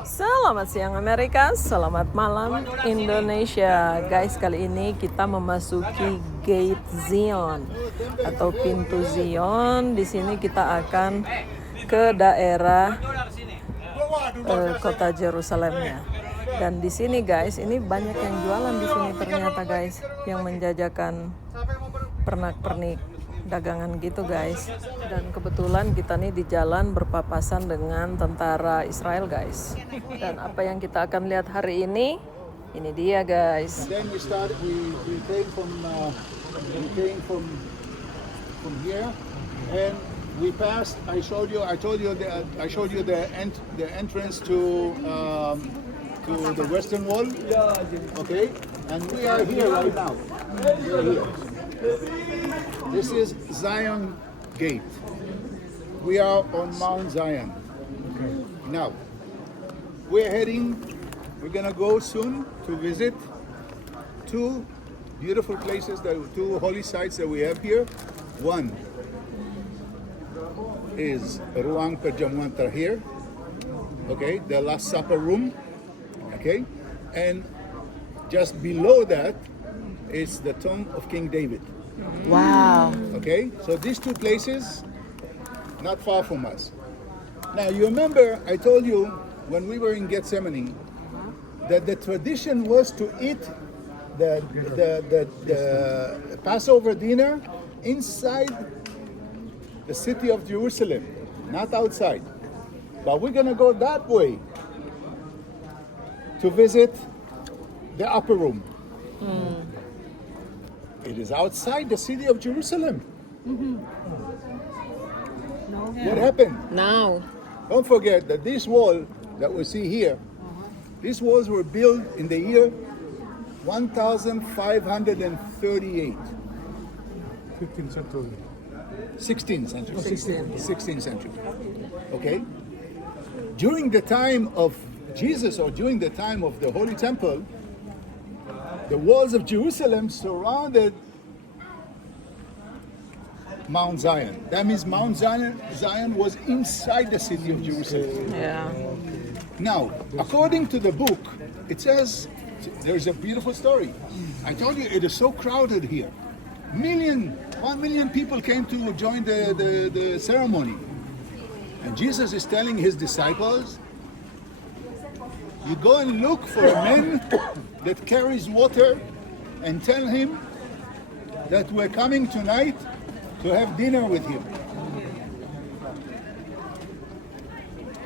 Selamat siang Amerika, selamat malam Indonesia. Guys, kali ini kita memasuki Gate Zion atau pintu Zion. Di sini kita akan ke daerah kota Yerusalemnya. Dan di sini guys, ini banyak yang jualan di sini ternyata guys, yang menjajakan pernak-pernik dagangan gitu guys. Dan kebetulan kita nih di jalan berpapasan dengan tentara Israel guys. Dan apa yang kita akan lihat hari ini dia guys. Then we came from here, and we passed. I showed you the entrance to the Western Wall. Okay, and we are here right now. We are here. This is Zion Gate. We are on Mount Zion. Now, we're gonna go soon to visit two beautiful places, two holy sites that we have here. One is Ruang Perjamuan Terakhir, okay, the Last Supper room, okay, and just below that is the tomb of King David. Wow. Okay, so these two places, not far from us. Now, you remember I told you when we were in Gethsemane that the tradition was to eat the Passover dinner inside the city of Jerusalem, not outside. But we're gonna go that way to visit the upper room. It is outside the city of Jerusalem. What happened? Now. Don't forget that this wall that we see here, these walls were built in the year 1538. 15th century. 16th century. 16th century. Okay? During the time of Jesus, or during the time of the Holy Temple, the walls of Jerusalem surrounded Mount Zion. That means Mount Zion was inside the city of Jerusalem. Yeah. Now, according to the book, it says there's a beautiful story. I told you it is so crowded here. 1 million people came to join the ceremony. And Jesus is telling his disciples, you go and look for a man that carries water and tell him that we're coming tonight to have dinner with him.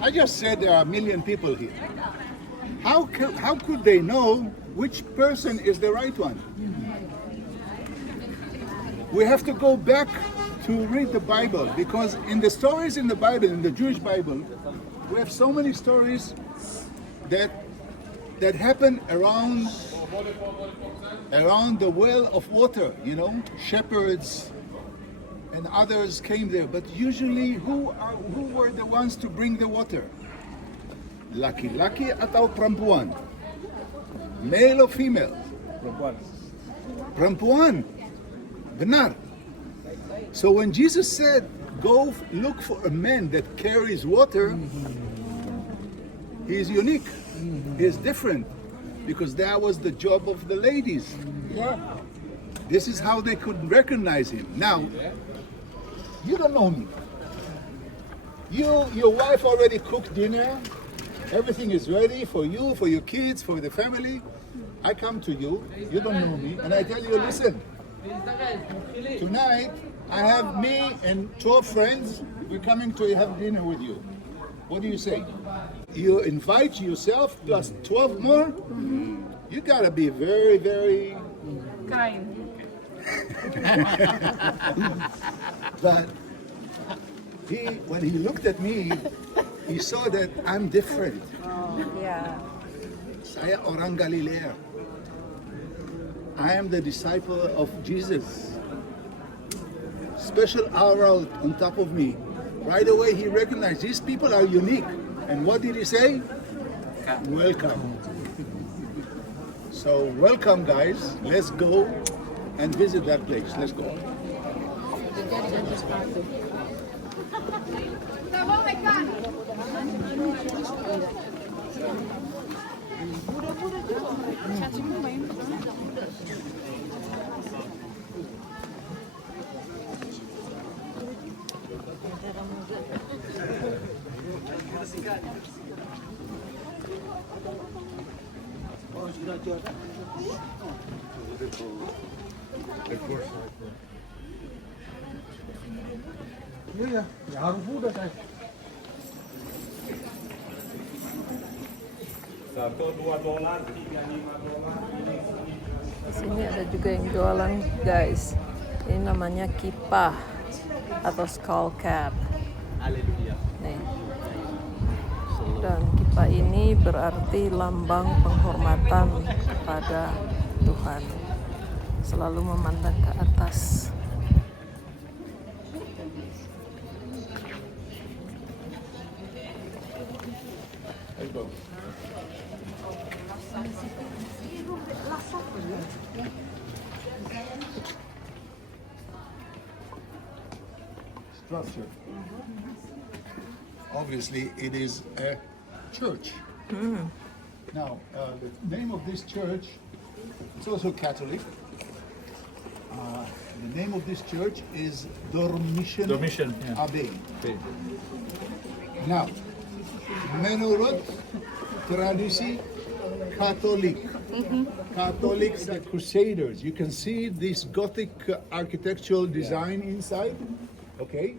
I just said there are 1 million people here. How could they know which person is the right one? We have to go back to read the Bible, because in the stories in the Bible, in the Jewish Bible, we have so many stories that happen around the well of water, you know, shepherds and others came there, but usually who were the ones to bring the water? Laki-laki atau perempuan? Male or female? Perempuan. Benar. So when Jesus said, go look for a man that carries water, he is unique. He is different, because that was the job of the ladies. Yeah. This is how they could recognize him. Now, you don't know me. Your wife already cooked dinner. Everything is ready for you, for your kids, for the family. I come to you. You don't know me, and I tell you, listen. Tonight, I have me and 12 friends. We're coming to have dinner with you. What do you say? You invite yourself plus 12 more? You gotta be very, very kind. But when he looked at me, he saw that I'm different. Yeah. Saya orang Galilea. I am the disciple of Jesus. Special aura on top of me. Right away he recognized these people are unique. And what did he say? Welcome. So welcome guys. Let's go and visit that place. Let's go. Iya, ya harus mudah saya. Di sini ada juga yang jualan guys. Ini namanya kipah atau skull cap. Nih. Dan kipah ini berarti lambang penghormatan kepada Tuhan. Selalu memandang ke atas. Structure. Obviously, it is a church. Now, the name of this church, it's also Catholic. The name of this church is Dormition Abbey. Now, menurut tradisi Catholic, Catholics, the Crusaders, you can see this Gothic architectural design inside, okay?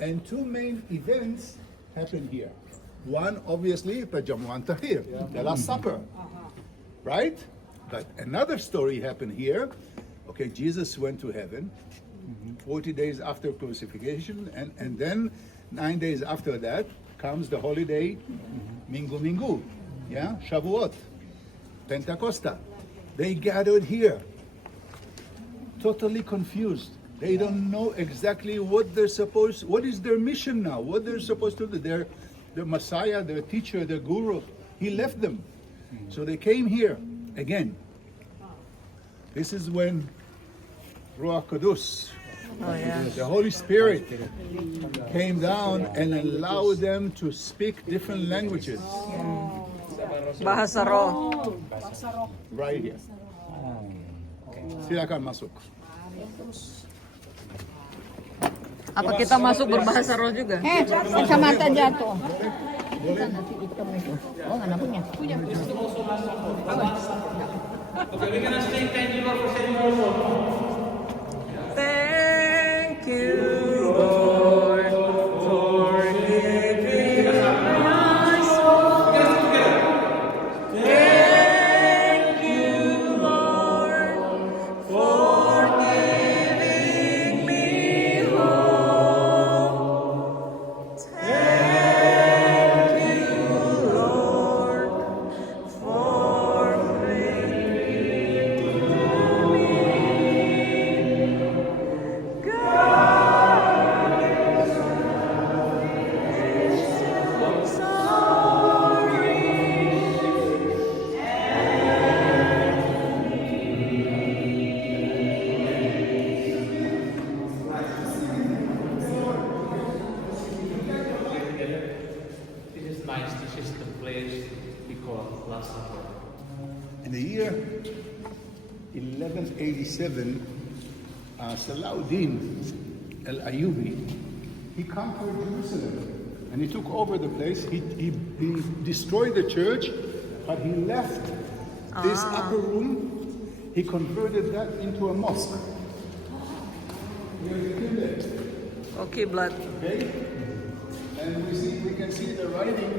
And two main events happen here. One, obviously, Pajamuan Tahir, the Last Supper, right? But another story happened here. Okay, Jesus went to heaven 40 days after crucifixion, and then 9 days after that comes the holiday Minggu Minggu, yeah, Shavuot, Pentecosta. They gathered here, totally confused. They don't know exactly what is their mission now, what they're supposed to do. Their Messiah, their teacher, their guru, he left them. So they came here again. This is when Ruach Kudus, the Holy Spirit, came down and allowed them to speak different languages. Bahasa roh. Right here. Silakan masuk. Apa kita masuk berbahasa roh juga? Kacamata jatuh. Nanti hitam itu. Oh, nggak punya. Thank you, Lord, for giving us hope. Thank you, Lord, for giving me hope. Thank you, Lord, for bringing me. This is nice. This is the place we call Last Supper. In the year 1187, Salahuddin al-Ayyubi, he conquered Jerusalem and he took over the place. He destroyed the church, but he left this upper room. He converted that into a mosque. Here's the Qibla. Okay, blood. Okay? And we can see the writing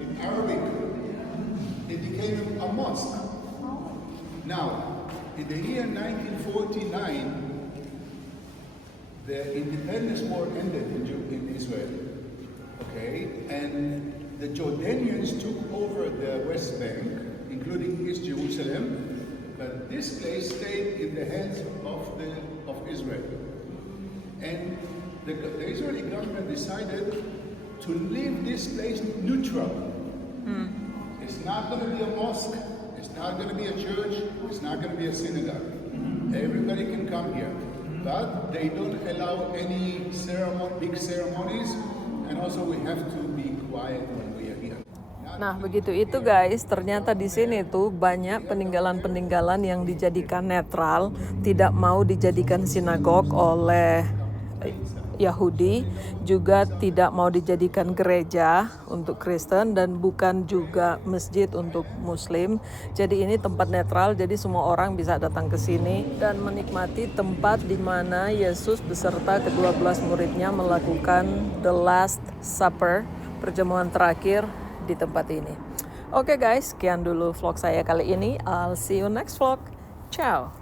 in Arabic. It became a mosque. Now, in the year 1949, the independence war ended in Israel. Okay? And the Jordanians took over the West Bank, including East Jerusalem, but this place stayed in the hands of Israel. And the Israeli government decided to leave this place neutral. It's not going to be a mosque, it's not going to be a church, it's not going to be a synagogue. Everybody can come here, but they don't allow any big ceremonies, and also we have to be quiet when we are here. Nah, begitu itu guys, ternyata di sini tuh banyak peninggalan-peninggalan yang dijadikan netral, tidak mau dijadikan sinagog oleh Yahudi, juga tidak mau dijadikan gereja untuk Kristen dan bukan juga masjid untuk Muslim. Jadi ini tempat netral, jadi semua orang bisa datang ke sini dan menikmati tempat di mana Yesus beserta ke-12 muridnya melakukan the last supper, perjamuan terakhir di tempat ini. Oke guys, sekian dulu vlog saya kali ini. I'll see you next vlog. Ciao.